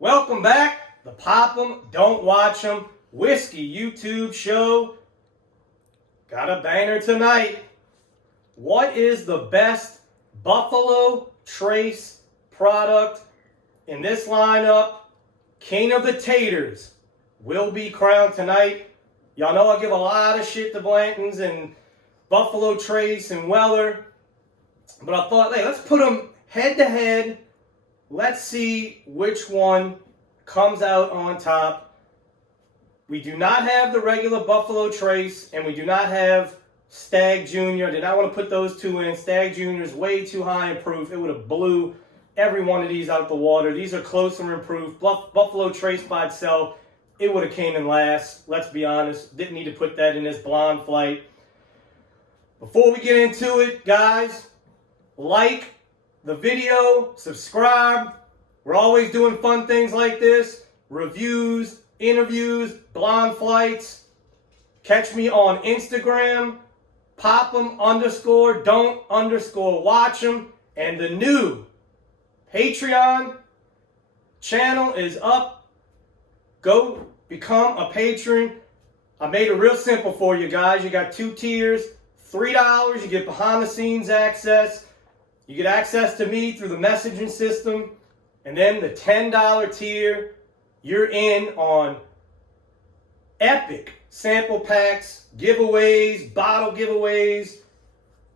Welcome back. The Pop 'em, Don't Watch 'em Whiskey YouTube show. Got a banger tonight. What is the best Buffalo Trace product in this lineup? King of the Taters will be crowned tonight. Y'all know I give a lot of shit to Blantons and Buffalo Trace and Weller. But I thought, hey, let's put them head to head. Let's see which one comes out on top. We do not have the regular Buffalo Trace, and we do not have Stag Jr. Did not want to put those two in. Stag Jr. is way too high in proof. It would have blew every one of these out the water. These are closer in proof. Buffalo Trace by itself, it would have came in last. Let's be honest. Didn't need to put that in this blonde flight. Before we get into it, guys, like the video, subscribe. We're always doing fun things like this. Reviews, interviews, blonde flights. Catch me on Instagram, pop'em_don't_watch 'em. And the new Patreon channel is up. Go become a patron. I made it real simple for you guys. You got 2 tiers. $3, you get behind the scenes access. You get access to me through the messaging system. And then the $10 tier, you're in on epic sample packs, giveaways, bottle giveaways.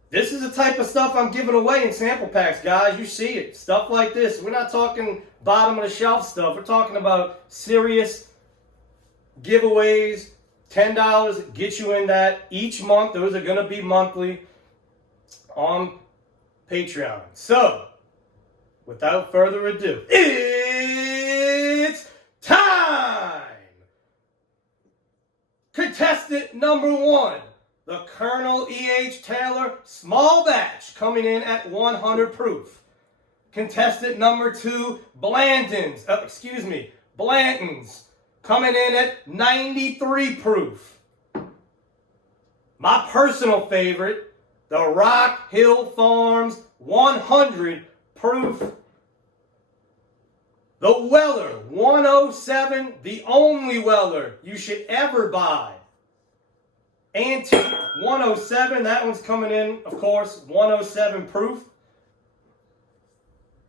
This is the type of stuff I'm giving away in sample packs, guys. You see it. Stuff like this. We're not talking bottom of the shelf stuff. We're talking about serious giveaways. $10 gets you in that each month. Those are going to be monthly on Patreon. So, without further ado, it's time! Contestant number 1, the Colonel E.H. Taylor small batch, coming in at 100 proof. Contestant number 2, Blanton's, coming in at 93 proof. My personal favorite, the Rock Hill Farms 100 proof. The Weller 107, the only Weller you should ever buy. Antique 107, that one's coming in, of course, 107 proof.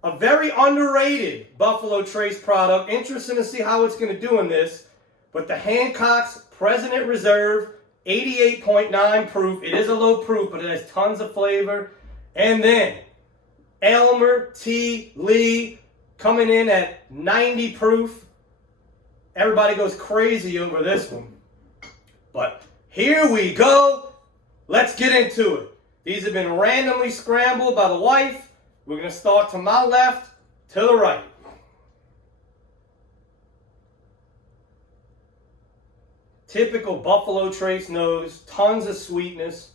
A very underrated Buffalo Trace product. Interesting to see how it's going to do in this. But the Hancock's President Reserve, 88.9 proof. It is a low proof, but it has tons of flavor. And then Elmer T. Lee coming in at 90 proof. Everybody goes crazy over this one. But here we go. Let's get into it. These have been randomly scrambled by the wife. We're going to start to my left, to the right. Typical Buffalo Trace nose, tons of sweetness,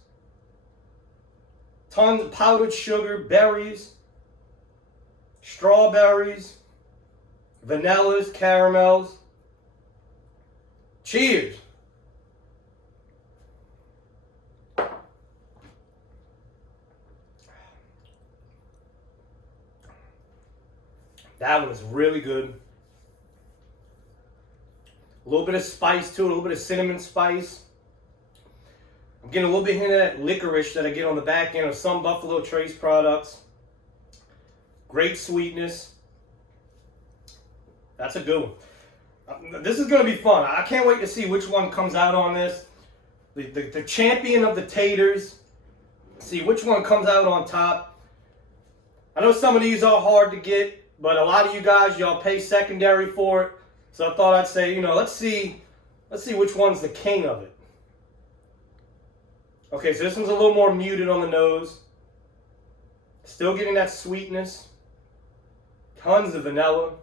tons of powdered sugar, berries, strawberries, vanillas, caramels. Cheers. That one is really good. A little bit of spice to it, a little bit of cinnamon spice. I'm getting a little bit hint of that licorice that I get on the back end of some Buffalo Trace products. Great sweetness. That's a good one. This is going to be fun. I can't wait to see which one comes out on this. The champion of the Taters. See which one comes out on top. I know some of these are hard to get, but a lot of you guys, y'all pay secondary for it. So I thought I'd say, let's see which one's the king of it. Okay, so this one's a little more muted on the nose. Still getting that sweetness. Tons of vanilla.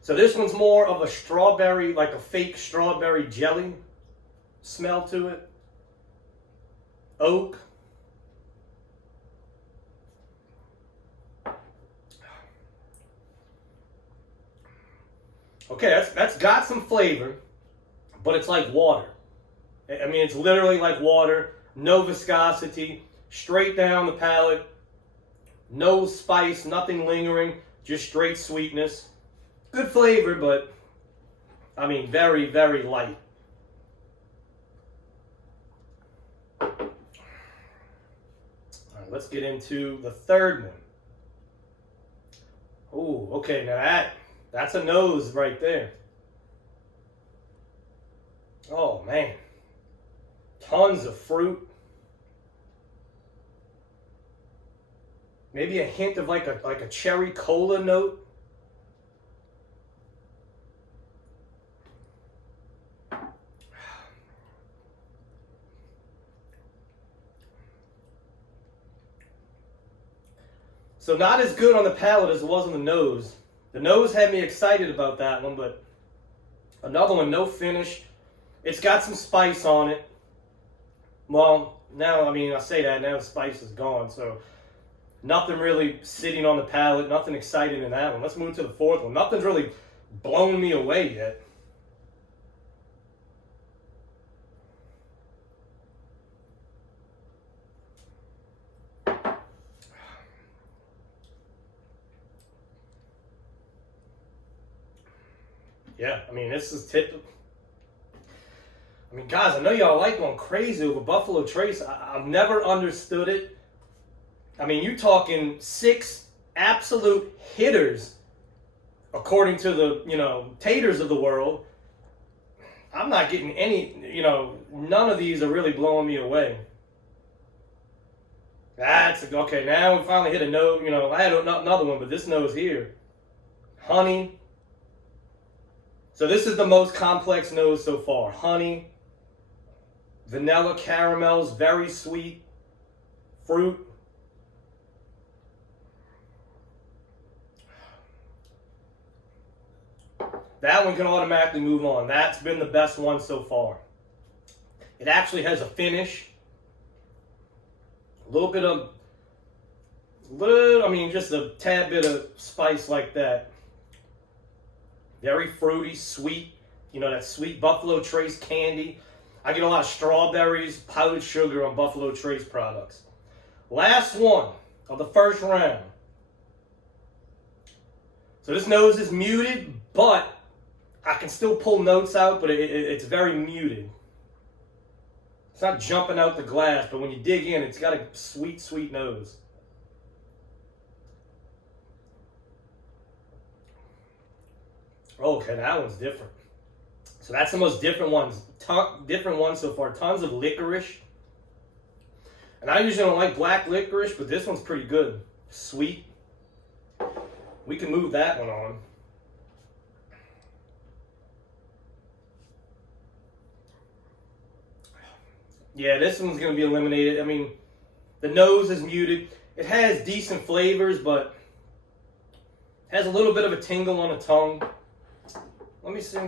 So this one's more of a strawberry, like a fake strawberry jelly smell to it. Oak. Okay, that's got some flavor, but it's like water. I mean, it's literally like water. No viscosity. Straight down the palate. No spice, nothing lingering. Just straight sweetness. Good flavor, but I mean, very, very light. All right, let's get into the third one. Oh, okay, now that's a nose right there. Oh, man. Tons of fruit. Maybe a hint of like a cherry cola note. So not as good on the palate as it was on the nose. The nose had me excited about that one, but another one, no finish. It's got some spice on it. Well, now, I mean, I say that, now the spice is gone, so nothing really sitting on the palate, nothing exciting in that one. Let's move to the fourth one. Nothing's really blown me away yet. Yeah, I mean, this is typical. I mean, guys, I know y'all like going crazy over Buffalo Trace. I've never understood it. I mean, you're talking 6 absolute hitters, according to the, Taters of the world. I'm not getting any, none of these are really blowing me away. That's, okay, now we finally hit a note. I had another one, but this nose here. Honey. So this is the most complex nose so far. Honey, vanilla caramels, very sweet, fruit. That one can automatically move on. That's been the best one so far. It actually has a finish. Just a tad bit of spice like that. Very fruity, sweet, that sweet Buffalo Trace candy. I get a lot of strawberries, powdered sugar on Buffalo Trace products. Last one of the first round. So this nose is muted, but I can still pull notes out, but it's very muted. It's not jumping out the glass, but when you dig in, it's got a sweet, sweet nose. Okay, that one's different. So that's the most different ones. Different ones so far. Tons of licorice. And I usually don't like black licorice, but this one's pretty good. Sweet. We can move that one on. Yeah, this one's going to be eliminated. I mean, the nose is muted. It has decent flavors, but has a little bit of a tingle on the tongue. Let me see.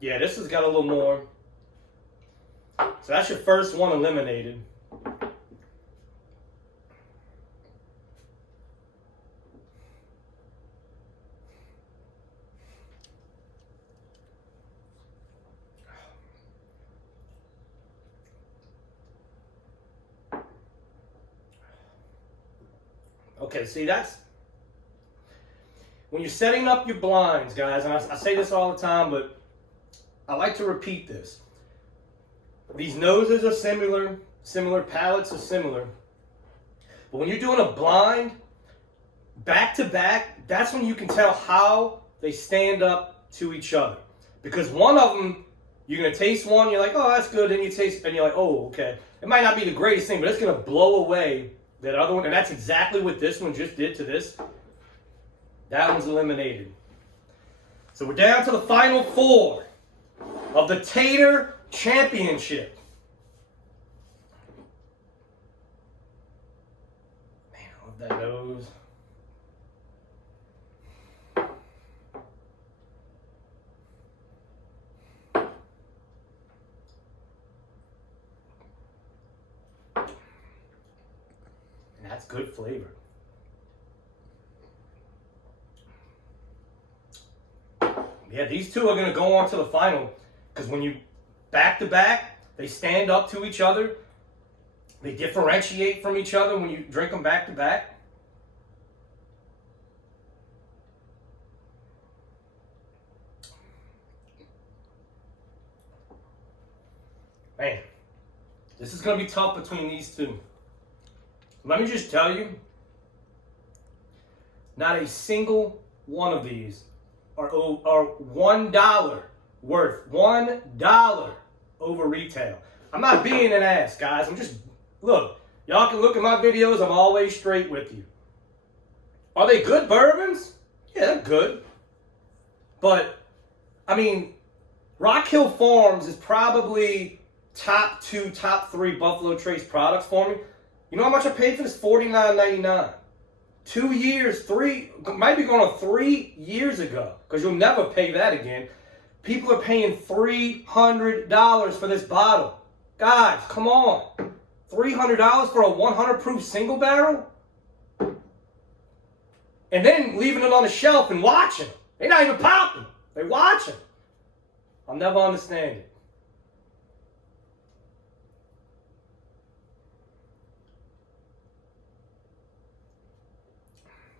Yeah, this has got a little more. So that's your first one eliminated. Okay, see, that's when you're setting up your blinds, guys, and I say this all the time, but I like to repeat this. These noses are similar palates are similar. But when you're doing a blind, back to back, that's when you can tell how they stand up to each other. Because one of them, you're going to taste one, you're like, oh, that's good, then you taste, and you're like, oh, okay. It might not be the greatest thing, but it's going to blow away that other one, and that's exactly what this one just did to this. That one's eliminated. So we're down to the final 4 of the Tater Championship. Man, I love that nose. And that's good flavor. Yeah, these two are going to go on to the final because when you back to back, they stand up to each other. They differentiate from each other when you drink them back to back. Man, this is going to be tough between these two. Let me just tell you, not a single one of these are $1 worth. $1 over retail. I'm not being an ass, guys. I'm just, look, y'all can look at my videos. I'm always straight with you. Are they good bourbons? Yeah, they're good. But, I mean, Rock Hill Farms is probably top 2, top 3 Buffalo Trace products for me. You know how much I paid for this? $49.99. 2 years, might be going on 3 years ago, because you'll never pay that again. People are paying $300 for this bottle. Guys, come on. $300 for a 100 proof single barrel? And then leaving it on the shelf and watching. They're not even popping. They're watching. I'll never understand it.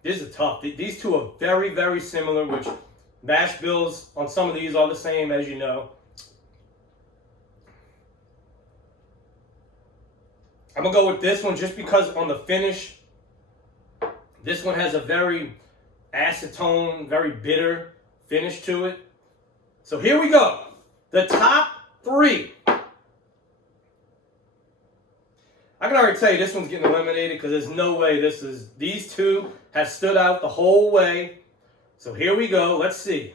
This is tough. These two are very, very similar, which mash bills on some of these are the same, as you know. I'm going to go with this one just because on the finish, this one has a very acetone, very bitter finish to it. So here we go. The top 3. I can already tell you this one's getting eliminated because there's no way these two have stood out the whole way. So here we go. Let's see.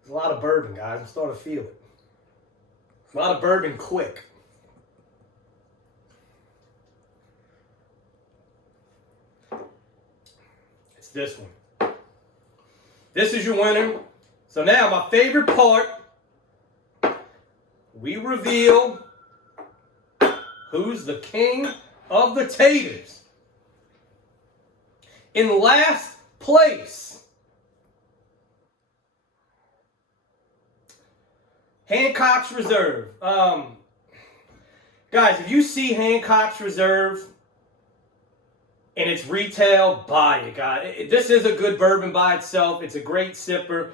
There's a lot of bourbon, guys. I'm starting to feel it. A lot of bourbon quick. It's this one. This is your winner. So now my favorite part, we reveal who's the king of the Taters. In last place, Hancock's Reserve. Guys, if you see Hancock's Reserve and it's retail, buy it, guys. This is a good bourbon by itself. It's a great sipper.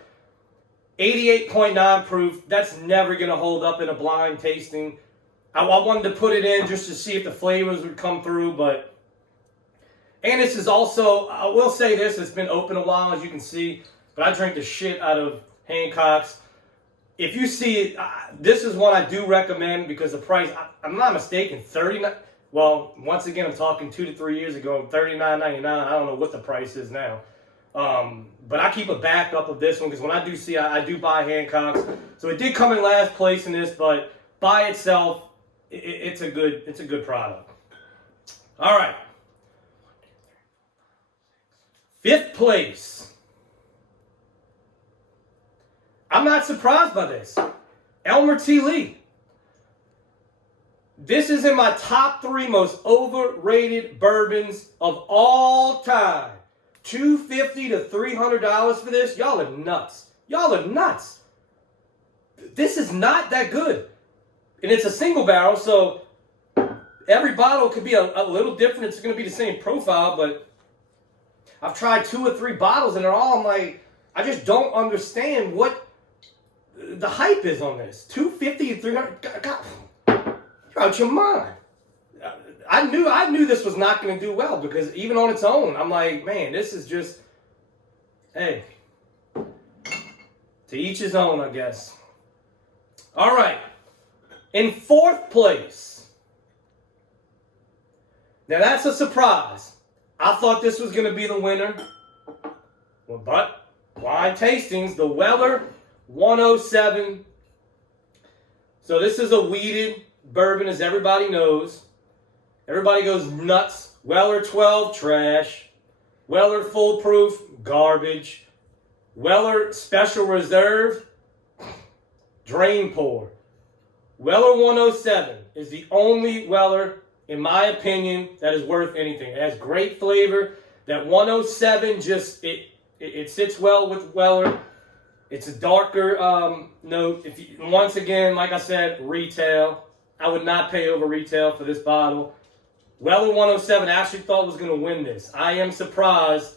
88.9 proof. That's never going to hold up in a blind tasting. I wanted to put it in just to see if the flavors would come through, but... And this is also, I will say this, it's been open a while, as you can see, but I drink the shit out of Hancock's. If you see it, this is one I do recommend because the price, I'm not mistaken, $39. Well, once again, I'm talking 2 to 3 years ago, $39.99. I don't know what the price is now. But I keep a backup of this one because when I do see, I do buy Hancock's. So it did come in last place in this, but by itself, it's a good product. All right. 5th place. I'm not surprised by this. Elmer T. Lee. This is in my top 3 most overrated bourbons of all time. $250 to $300 for this? Y'all are nuts. Y'all are nuts. This is not that good. And it's a single barrel, so every bottle could be a little different. It's going to be the same profile, but I've tried 2 or 3 bottles, and they're all, I'm like, I just don't understand what the hype is on this. $250 to $300. God, you're out your mind. I knew this was not going to do well because even on its own, I'm like, man, this is just, hey, to each his own, I guess. All right. In 4th place. Now that's a surprise. I thought this was going to be the winner. Well, but blind tastings, the Weller 107. So this is a wheated bourbon, as everybody knows. Everybody goes nuts. Weller 12, trash. Weller Full Proof, garbage. Weller Special Reserve, drain pour. Weller 107 is the only Weller, in my opinion, that is worth anything. It has great flavor. That 107 just, it sits well with Weller. It's a darker note. Once again, like I said, retail. I would not pay over retail for this bottle. Weller 107 actually thought was going to win this. I am surprised.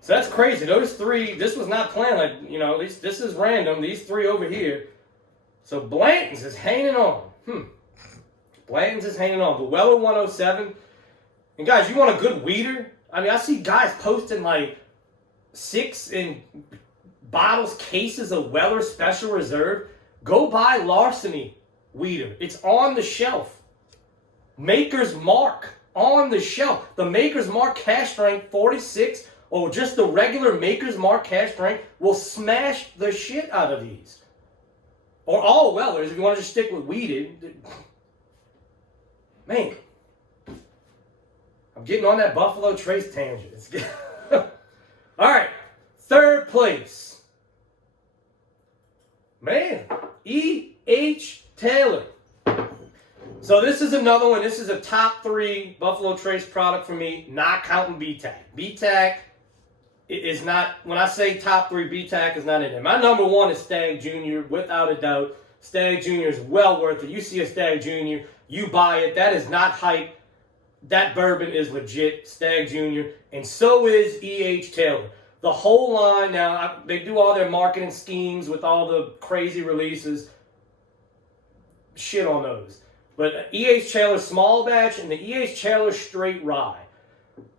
So that's crazy. Those three, this was not planned. Like, you know, this is random. These three over here. So Blanton's is hanging on. Blanton's is hanging on. But Weller 107. And guys, you want a good weeder? I mean, I see guys posting like 6 in bottles, cases of Weller Special Reserve. Go buy Larceny weeder. It's on the shelf. Maker's Mark on the shelf. The Maker's Mark cash strength 46 or just the regular Maker's Mark cash strength will smash the shit out of these. Or all Wellers if you want to just stick with weeded. Man. I'm getting on that Buffalo Trace tangent. It's good. All right. Third place. Man. E.H. Taylor. So this is another one. This is a top 3 Buffalo Trace product for me, not counting B-Tac. B-Tac is not, when I say top 3, B-Tac is not in there. My number 1 is Stagg Jr., without a doubt. Stagg Jr. is well worth it. You see a Stagg Jr., you buy it. That is not hype. That bourbon is legit, Stagg Jr., and so is E.H. Taylor. The whole line now, they do all their marketing schemes with all the crazy releases. Shit on those. But E.H. Taylor small batch and the E.H. Taylor straight rye.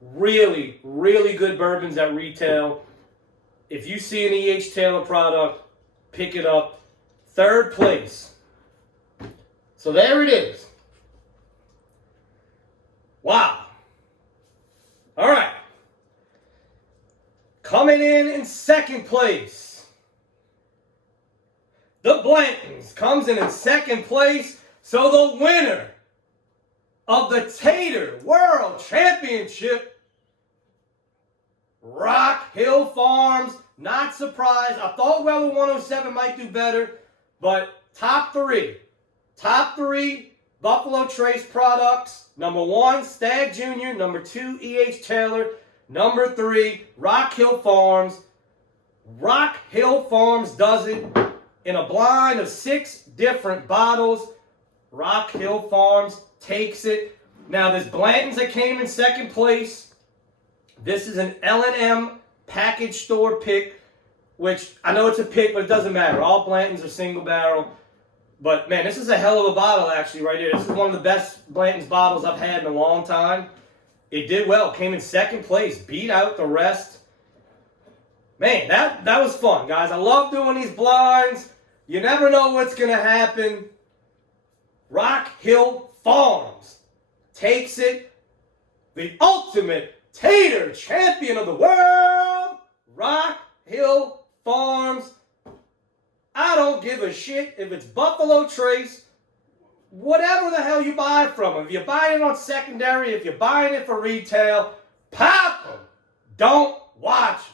Really, really good bourbons at retail. If you see an E.H. Taylor product, pick it up. Third place. So there it is. Wow. All right. Coming in second place. The Blantons comes in second place. So the winner of the Tater World Championship, Rock Hill Farms. Not surprised. I thought Weller 107 might do better, but top 3 Buffalo Trace products. Number 1, Stagg Jr. Number 2, E.H. Taylor. Number 3, Rock Hill Farms. Rock Hill Farms does it in a blind of 6 different bottles. Rock Hill Farms takes it. Now, this Blanton's that came in second place. This is an L&M package store pick, which I know it's a pick, but it doesn't matter. All Blantons are single barrel. But, man, this is a hell of a bottle, actually, right here. This is one of the best Blanton's bottles I've had in a long time. It did well. Came in second place. Beat out the rest. Man, that was fun, guys. I love doing these blinds. You never know what's going to happen. Rock Hill Farms takes it. The ultimate Tater champion of the world. Rock Hill Farms. I don't give a shit if it's Buffalo Trace. Whatever the hell you buy from them. If you're buying it on secondary, if you're buying it for retail, pop them. Don't watch them.